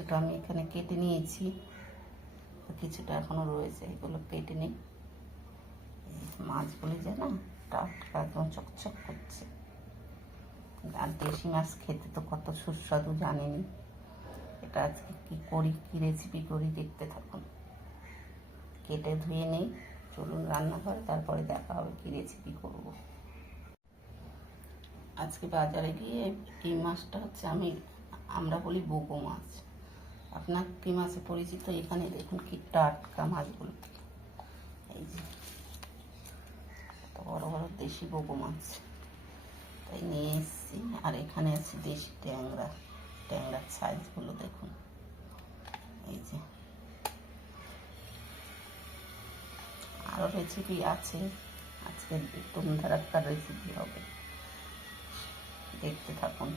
কিছুটা আমি এখানে কেটে নিয়েছি, কিছুটা এখনো রয়েছে, এগুলো কেটে নিই। মাছগুলি যে না টাটকা একদম চকচক করছে। আর দেশি মাছ খেতে তো কত সুস্বাদু জানেনি। এটা আজকে কি করি, কি রেসিপি করি দেখতে থাকুন। কেটে ধুয়ে নেই, চলুন রান্নাঘরে, তারপরে দেখা হবে কি রেসিপি করব। আজকে বাজারে গিয়ে এই মাছটা হচ্ছে আমরা বলি বোগো মাছ, আপনার কি মাছে পরিচিত? এখানে দেখুন কি টাটকা মাছগুলো, এই যে বড় বড় দেশি বোগো মাছ, তাই নিয়ে এসেছি। আর এখানে আছে দেশি ট্যাংরা, ট্যাংরার সাইজগুলো দেখুন, এই যে। আরও রেসিপি আছে, আজকে ধুমধারাক্কার রেসিপি হবে, দেখতে থাকুন।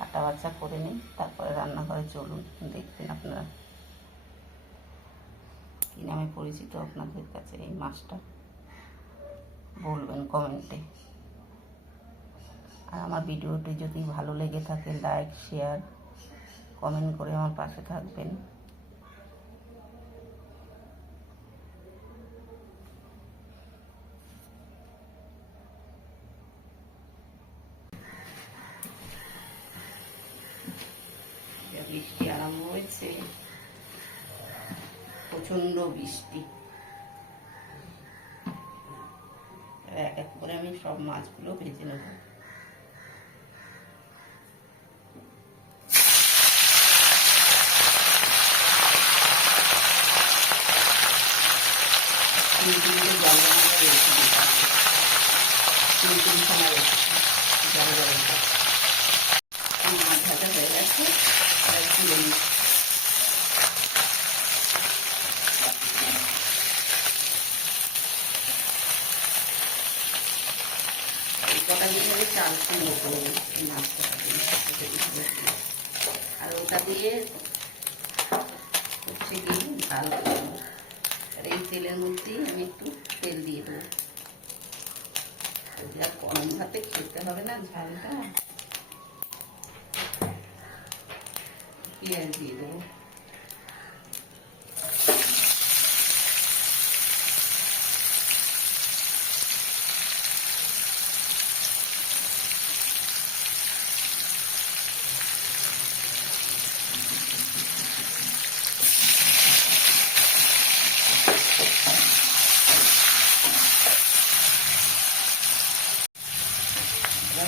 কাটা বাছা করে নিই, তারপরে রান্নাঘরে চলুন, দেখবেন আপনারা কী নামে পরিচিত আপনাদের কাছে এই মাছটা, বলবেন কমেন্টে। আর আমার ভিডিওটি যদি ভালো লেগে থাকে লাইক শেয়ার কমেন্ট করে আমার পাশে থাকবেন। বৃষ্টি আরম্ভ হয়েছে, প্রচন্ড বৃষ্টি। এক এক করে আমি সব মাছগুলো ভেজে নেব। মাছ ভাজা হয়ে গেছে, তুলে নিচ্ছি। কটা দিয়ে চাল কুমড়ো করে মাছটা, আর ওটা দিয়ে হচ্ছে কি ঝাল করবো। আর এই তেলের মধ্যেই আমি একটু তেল দিয়ে দেবো, আর গরম ভাতে খেতে হবে না ঝালটা। পেঁয়াজ দিয়ে দেবো,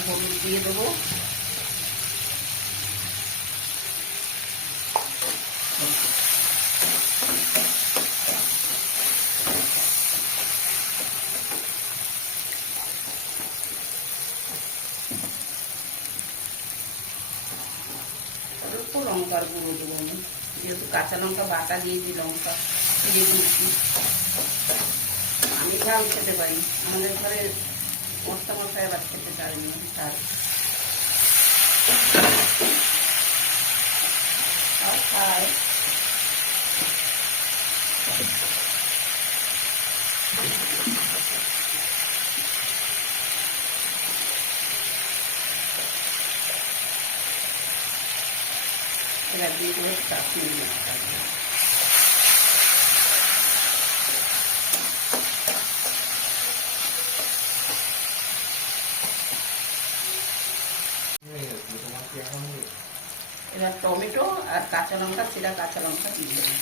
হলুদ দিয়ে দেবো, একটু লঙ্কার গুঁড়ো দেবো। আমি যেহেতু কাঁচা লঙ্কা বাটা দিয়েছি, লঙ্কা দিয়ে দিচ্ছি। আমি ঝাল খেতে পারি, আমাদের ঘরে মশলা মশাই আবার খেতে পারিনি ঝাল। আর খায় এবার দিয়ে দেবো কাশ্মীরি লঙ্কা। এবার টমেটো আর কাঁচা লঙ্কা, ছেঁড়া কাঁচা লঙ্কা দিয়ে দেবো।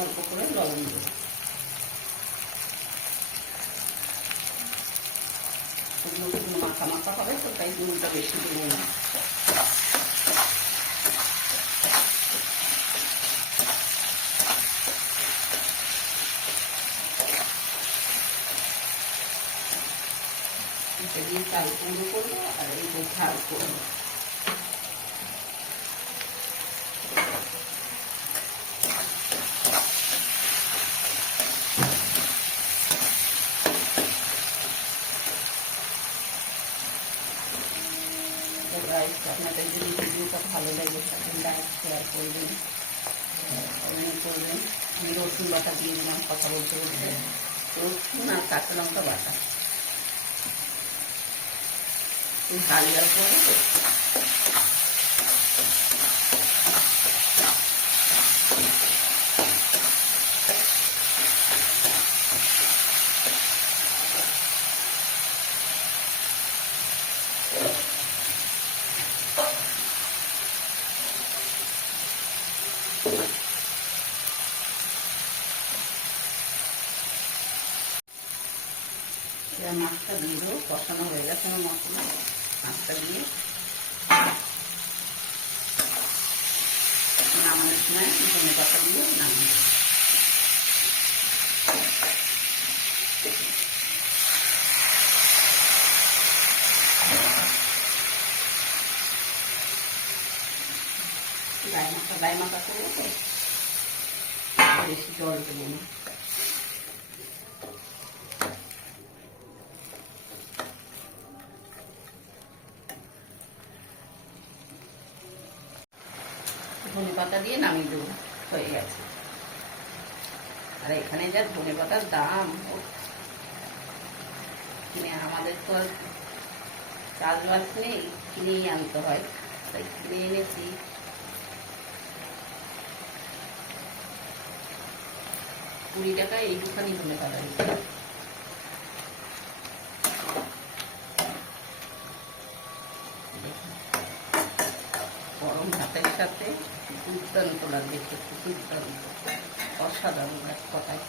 অল্প করে লবণ দেবো, মাখা মাখা হবে তো, তাই নুনটা বেশি দেবো না। এটা দিয়ে চাল কুমড়ো করবো, আর এই যে ঝাল করবো। তো গাইস, আপনাদের যদি ভিডিওটা ভালো লাগে তাহলে লাইক শেয়ার করবেন, কমেন্ট করবেন। আমি রসুন বাটা দিয়ে দিলাম কথা বলতে বলতে, রসুন আর কাঁচা লঙ্কা বাটা ঢাল দেওয়ার পরে মাছটা দিয়ে দেবো। কষানো হয়ে গেছে আমার মশলা, মাছটা দিয়ে নামানোর সময় ধনে পাতা দিয়ে নামিয়ে গায়ে মাখা করবো তো, বেশি জল দেবো না। ধনে পাতা দিয়ে নামিয়ে দেবো, হয়ে গেছে। আর এখানে যা ধনে পাতার দাম, কিনে আমাদের তো আর চাষবাস নেই, কিনেই আনতে হয়, তাই কিনে এনেছি। 20 টাকায় এইটুখানি ধনে পাতা দিচ্ছে। গরম ভাতের সাথে দুর্দান্ত লাগবে, দুর্দান্ত, অসাধারণ এক কথায়।